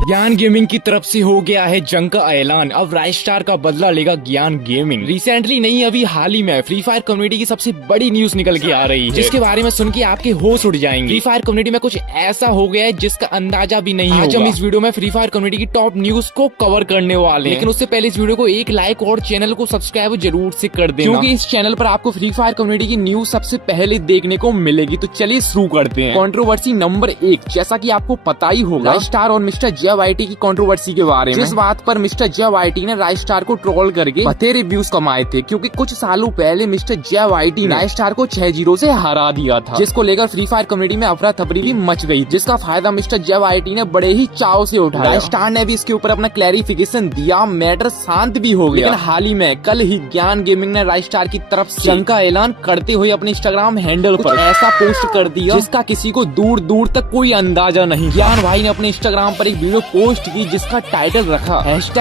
ज्ञान गेमिंग की तरफ से हो गया है जंग का ऐलान। अब राइस्टार का बदला लेगा ज्ञान गेमिंग। रिसेंटली नहीं, अभी हाल ही में फ्री फायर कम्युनिटी की सबसे बड़ी न्यूज निकल के आ रही है, जिसके बारे में सुन के आपके होश उड़ जाएंगे। फ्री फायर कम्युनिटी में कुछ ऐसा हो गया है जिसका अंदाजा भी नहीं होगा। आज हम इस वीडियो में फ्री फायर कम्युनिटी की टॉप न्यूज को कवर करने वाले हैं, लेकिन उससे पहले इस वीडियो को एक लाइक और चैनल को सब्सक्राइब जरूर से कर देना, क्योंकि इस चैनल पर आपको फ्री फायर कम्युनिटी की न्यूज सबसे पहले देखने को मिलेगी। तो चलिए शुरू करते हैं। कंट्रोवर्सी नंबर 1, जैसा कि आपको पता ही होगा, राइस्टार और मिस्टर JYT की कंट्रोवर्सी के बारे में। जिस बात पर मिस्टर JYT ने राइस्टार को ट्रोल करके बतेरे व्यूज कमाए थे, क्योंकि कुछ सालों पहले मिस्टर JYT ने राइस्टार को 6-0 से हरा दिया था, जिसको लेकर फ्री फायर कम्युनिटी में अफरा तफरी भी मच गई, जिसका फायदा मिस्टर JYT ने बड़े ही चाव से उठाया। राइस्टार ने भी इसके ऊपर अपना क्लैरिफिकेशन दिया, मैटर शांत भी हो गया। लेकिन हाल ही में कल ही ज्ञान गेमिंग ने राइस्टार की तरफ से जंग का ऐलान करते हुए अपने इंस्टाग्राम हैंडल पर ऐसा पोस्ट कर दिया जिसका किसी को दूर दूर तक कोई अंदाजा नहीं। ज्ञान भाई ने अपने इंस्टाग्राम पर एक वीडियो पोस्ट की जिसका टाइटल रखा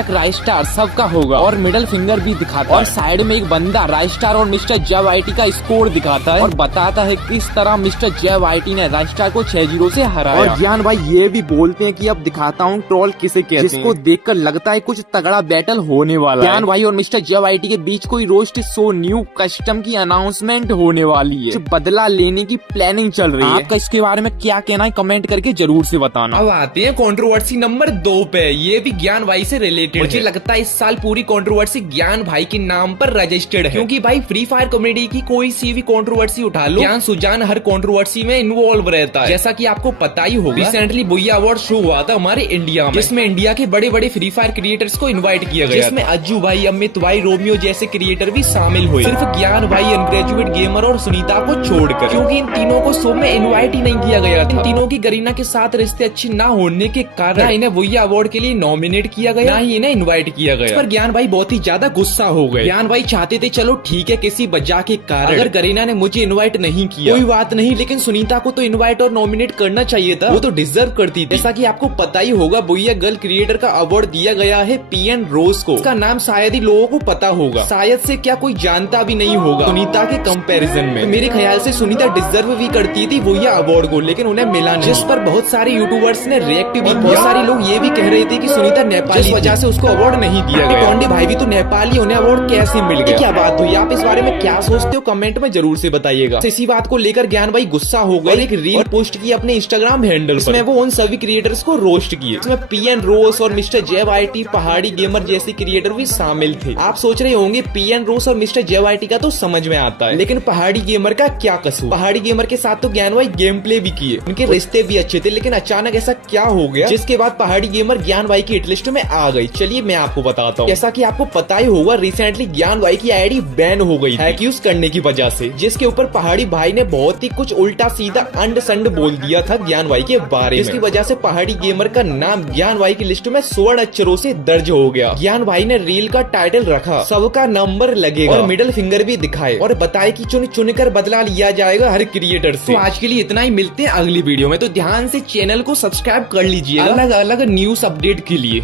#राइस्टार सबका होगा और मिडल फिंगर भी दिखाता है, और साइड में एक बंदा राइस्टार और मिस्टर JYT का स्कोर दिखाता है और बताता है किस तरह मिस्टर JYT ने राइस्टार को 6-0 से हराया। और ज्ञान भाई ये भी बोलते हैं कि अब दिखाता हूँ ट्रोल किसे कहते हैं, जिसको देखकर लगता है कुछ तगड़ा बैटल होने वाला है। ज्ञान भाई और मिस्टर JYT के बीच कोई रोस्ट शो न्यू कस्टम की अनाउंसमेंट होने वाली है, बदला लेने की प्लानिंग चल रही है। आपका इसके बारे में क्या कहना है कमेंट करके जरूर से बताना। अब आते हैं कंट्रोवर्सी नंबर 2 पे। ये भी ज्ञान भाई से रिलेटेड मुझे लगता है इस साल पूरी कंट्रोवर्सी ज्ञान भाई के नाम पर रजिस्टर्ड है, क्योंकि भाई फ्री फायर कम्युनिटी की कोई सी भी कंट्रोवर्सी उठा लो, ज्ञान सुजान हर कंट्रोवर्सी में इन्वॉल्व रहता है। जैसा कि आपको पता ही होगा, रिसेंटली बुया अवार्ड शो हुआ था हमारे इंडिया में, जिसमें इंडिया के बड़े बड़े फ्री फायर क्रिएटर्स को इन्वाइट किया गया, जिसमें अज्जू भाई, अमित भाई, रोमियो जैसे क्रिएटर भी शामिल हुए। सिर्फ ज्ञान भाई, अनग्रेजुएट गेमर और सुनीता को छोड़कर, क्योंकि इन तीनों को शो में इन्वाइट ही नहीं किया गया था। इन तीनों की गरीना के साथ रिश्ते अच्छे न होने के कारण इन्हें बुया अवार्ड के लिए नॉमिनेट किया गया, ना ही इन्हें इनवाइट किया गया। पर ज्ञान भाई बहुत ही ज्यादा गुस्सा हो गए। ज्ञान भाई चाहते थे चलो ठीक है, किसी वजह के कारण अगर गरीना ने मुझे इनवाइट नहीं किया कोई बात नहीं, लेकिन सुनीता को तो इनवाइट और नॉमिनेट करना चाहिए था, वो तो डिजर्व करती थी। जैसा कि आपको पता ही होगा, बुया गर्ल क्रिएटर का अवार्ड दिया गया है PN रोज को। इसका नाम शायद ही लोगों को पता होगा, शायद से क्या कोई जानता भी नहीं होगा सुनीता के कंपैरिजन में। मेरे ख्याल से सुनीता डिजर्व भी करती थी बुया अवार्ड को, लेकिन उन्हें मिला नहीं, जिस पर बहुत सारे यूट्यूबर्स ने रिएक्ट भी किया। बहुत सारे लोग ये भी कह रहे थे कि सुनीता नेपाली, इस वजह से उसको अवार्ड नहीं दिया गया। पांडे भाई भी तो नेपाली, उन्हें अवार्ड कैसे मिल गया? क्या बात हुई? आप इस बारे में क्या सोचते हो कमेंट में जरूर से बताइएगा। इसी बात को लेकर ज्ञान भाई गुस्सा हो गए, एक रील पोस्ट की अपने इंस्टाग्राम हैंडल पर, इसमें वो उन सभी क्रिएटर्स को रोस्ट किए, इसमें PN रोस और मिस्टर JYT, पहाड़ी गेमर जैसे क्रिएटर भी शामिल थे। आप सोच रहे होंगे PN रोस और मिस्टर JYT का तो समझ में आता है, लेकिन पहाड़ी गेमर का क्या कसूर? पहाड़ी गेमर के साथ तो ज्ञान भाई गेम प्ले भी किए, उनके रिश्ते भी अच्छे थे, लेकिन अचानक ऐसा क्या हो गया जिसके बाद पहाड़ी गेमर ज्ञान भाई की हिट लिस्ट में आ गई? चलिए मैं आपको बताता हूँ। जैसा कि आपको पता ही होगा, रिसेंटली ज्ञान भाई की आईडी बैन हो गई हैक यूज करने की वजह से, जिसके ऊपर पहाड़ी भाई ने बहुत ही कुछ उल्टा सीधा अंड संड बोल दिया था ज्ञान भाई के बारे में, जिसकी वजह से पहाड़ी गेमर का नाम ज्ञान भाई की लिस्ट में स्वर्ण अक्षरों से दर्ज हो गया। ज्ञान भाई ने रील का टाइटल रखा सबका नंबर लगेगा और मिडिल फिंगर भी दिखाए और बताए कि चुन चुन कर बदला लिया जाएगा हर क्रिएटर से। तो आज के लिए इतना ही, मिलते हैं अगली वीडियो में। तो ध्यान से चैनल को सब्सक्राइब कर लीजिए अलग अलग न्यूज अपडेट के लिए।